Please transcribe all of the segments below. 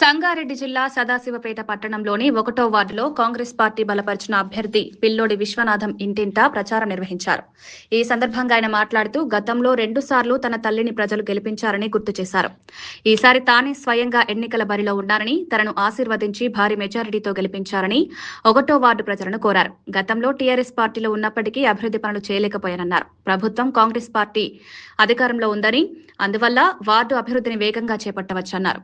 సంగారెడ్డి జిల్లా సదాశివపేట పట్టణంలోని 1వ వార్డులో కాంగ్రెస్ పార్టీ బలపరిచిన అభ్యర్థి పిల్లోడి విశ్వనాథం ఇంటింటా ప్రచారం నిర్వహించారు. ఈ సందర్భంగా ఆయన మాట్లాడుతూ గతంలో 2 సార్లు తన తల్లిని ప్రజలు గెలిపించారని గుర్తు చేశారు. ఈసారి తానే స్వయంగా ఎన్నికల బరిలో ఉన్నారని, తనను ఆశీర్వదించి భారీ మెజారిటీతో గెలిపించారని 1వ వార్డు ప్రజలను కోరారు. గతంలో టీఆర్ఎస్ పార్టీలో ఉన్నప్పటికీ అభివృద్ధి పనులు చేయలేకపోయారన్నారు. ప్రభుత్వం కాంగ్రెస్ పార్టీ అధికారంలో ఉందని, అందువల్ల వార్డు అభివృద్ధిని వేగంగా చేపట్టవచ్చన్నారు.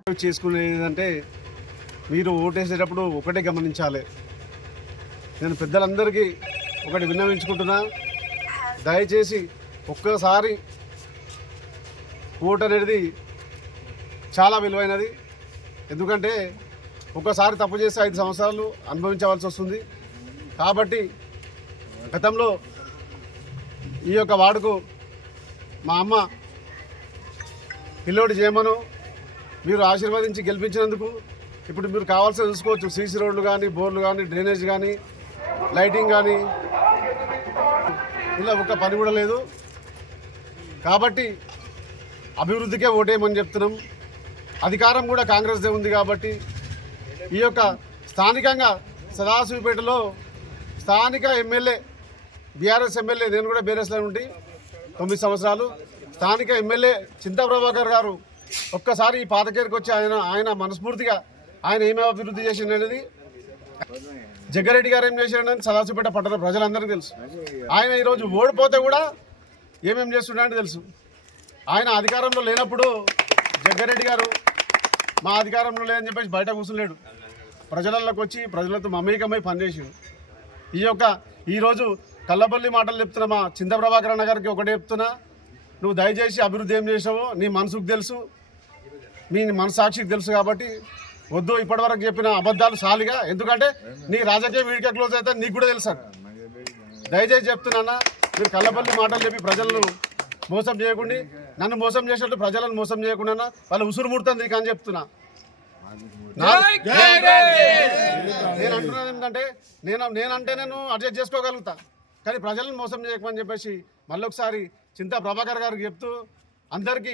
మీరు ఓటేసేటప్పుడు ఒకటే గమనించాలి. నేను పెద్దలందరికీ ఒకటి విన్నవించుకుంటున్నా, దయచేసి ఒక్కసారి ఓటు అనేది చాలా విలువైనది. ఎందుకంటే ఒక్కసారి తప్పు చేసి 5 సంవత్సరాలు అనుభవించవలసి వస్తుంది. కాబట్టి గతంలో ఈ యొక్క వార్డుకు మా అమ్మ పిల్లోడి చేయమను మీరు ఆశీర్వదించి గెలిపించినందుకు ఇప్పుడు మీరు కావాల్సిన చూసుకోవచ్చు. సీసీ రోడ్లు కానీ, బోర్లు కానీ, డ్రైనేజ్ కానీ, లైటింగ్ కానీ, ఇలా ఒక పని కూడా లేదు. కాబట్టి అభివృద్ధికే ఓటేయమని చెప్తున్నాం. అధికారం కూడా కాంగ్రెస్దే ఉంది. కాబట్టి ఈ యొక్క స్థానికంగా సదాశివపేటలో స్థానిక ఎమ్మెల్యే, బీఆర్ఎస్ ఎమ్మెల్యే, నేను కూడా బీఆర్ఎస్లో ఉండి 9 సంవత్సరాలు, స్థానిక ఎమ్మెల్యే చింతా ప్రభాకర్ గారు ఒక్కసారి ఈ పాతకేరికి వచ్చి ఆయన మనస్ఫూర్తిగా ఆయన ఏమేమి అభివృద్ధి చేసిండనేది, జగ్గారెడ్డి గారు ఏం చేసిండని సదాశివపేట పట్టణ ప్రజలందరికీ తెలుసు. ఆయన ఈరోజు ఓడిపోతే కూడా ఏమేమి చేస్తున్నాడని తెలుసు. ఆయన అధికారంలో లేనప్పుడు జగ్గారెడ్డి గారు మా అధికారంలో లేదని చెప్పేసి బయట కూర్చులేడు. ప్రజలలోకి వచ్చి ప్రజలతో మమేకమై పనిచేసాడు. ఈరోజు కల్లబల్లి మాటలు చెప్తున్నా మా చింతా ప్రభాకర్ అన్న గారికి ఒకటే చెప్తున్నా, నువ్వు దయచేసి అభివృద్ధి ఏం చేసావో నీ మనసుకు తెలుసు, మీ మనసాక్షికి తెలుసు. కాబట్టి వద్దు ఇప్పటివరకు చెప్పిన అబద్ధాలు సాలిగా. ఎందుకంటే నీ రాజకీయ వీడికే క్లోజ్ అయితే నీకు కూడా తెలుసు. దయచేసి చెప్తున్నా, మీరు కల్లబల్లి మాటలు చెప్పి ప్రజలను మోసం చేయకుండా, నన్ను మోసం చేసినట్టు ప్రజలను మోసం చేయకుండా వాళ్ళ ఉసురు ముడుతుంది అని చెప్తున్నా. నేను అంటున్నాను ఏంటంటే, నేనంటే నేను అడ్జస్ట్ చేసుకోగలుగుతా, కానీ ప్రజలను మోసం చేయకమని చెప్పేసి మళ్ళొకసారి చింతా ప్రభాకర్ గారికి చెప్తూ, అందరికీ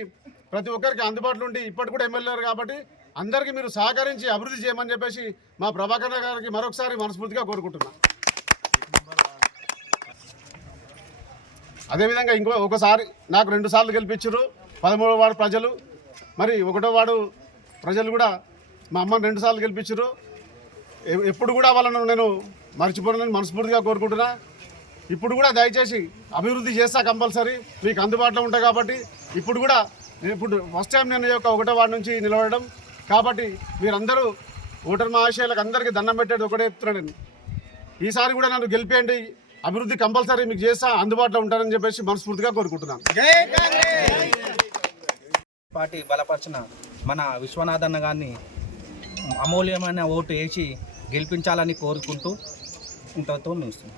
ప్రతి ఒక్కరికి అందుబాటులో ఉండి ఇప్పటి కూడా ఎమ్మెల్యేలు కాబట్టి అందరికీ మీరు సహకరించి అభివృద్ధి చేయమని చెప్పేసి మా ప్రభాకర్ గారికి మరొకసారి మనస్ఫూర్తిగా కోరుకుంటున్నా. అదేవిధంగా ఒకసారి నాకు 2 సార్లు గెలిపించారు 13వ వార్డు ప్రజలు. మరి 1వ వార్డు ప్రజలు కూడా మా అమ్మని 2 సార్లు గెలిపించారు. ఎప్పుడు కూడా వాళ్ళను నేను మర్చిపోనని మనస్ఫూర్తిగా కోరుకుంటున్నా. ఇప్పుడు కూడా దయచేసి అభివృద్ధి చేస్తా, కంపల్సరీ మీకు అందుబాటులో ఉంటాయి. కాబట్టి ఇప్పుడు ఫస్ట్ టైం నేను 1వ వార్డు నుంచి నిలబడడం. కాబట్టి మీరందరూ ఓటర్ మహాశయులకు అందరికీ దండం పెట్టేది ఒకటే చెప్తున్నాను, నేను ఈసారి కూడా నన్ను గెలిపేయండి, అభివృద్ధి కంపల్సరీ మీకు చేస్తా, అందుబాటులో ఉంటానని చెప్పేసి మనస్ఫూర్తిగా కోరుకుంటున్నాను. పార్టీ బలపరిచిన మన విశ్వనాథన్న గారిని అమూల్యమైన ఓటు వేసి గెలిపించాలని కోరుకుంటూ ఇంతతో ముగిస్తున్నాం.